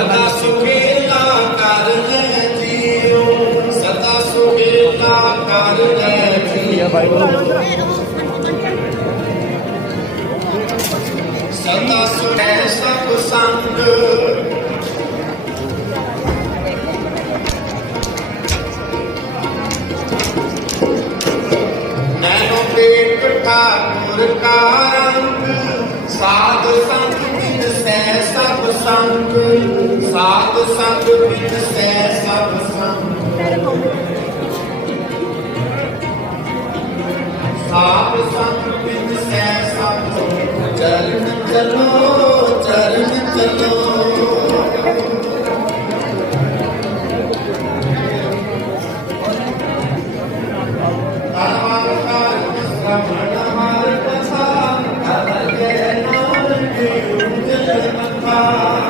ਸਦਾ ਸੁਖੇਲਾ ਕਰ ਲੈ ਜੀਓ, ਸਦਾ ਸੁਖੇਲਾ ਕਰ ਲੈ ਜੀਓ। ਸਦਾ ਸੁਣੈ ਸਭ ਸੰਗ। ਪੇਟ ਠਾਕੁਰ ਕਾ ਰੰਗ, ਸਾਧ ਸੰਗ ਬਿਨ ਸਹਿ ਸਭ ਸੰਗ। ਸਾਧ ਸੰਗ ਬਿਨ ਸੈ ਸਭ ਸੰਗ ਸਾਧ ਸੰਗ ਬਿਨ ਸੈ ਸਭ ਸੰਗ। ਚਰਨ ਚਲੋ ਚਰਨ ਚਲੋ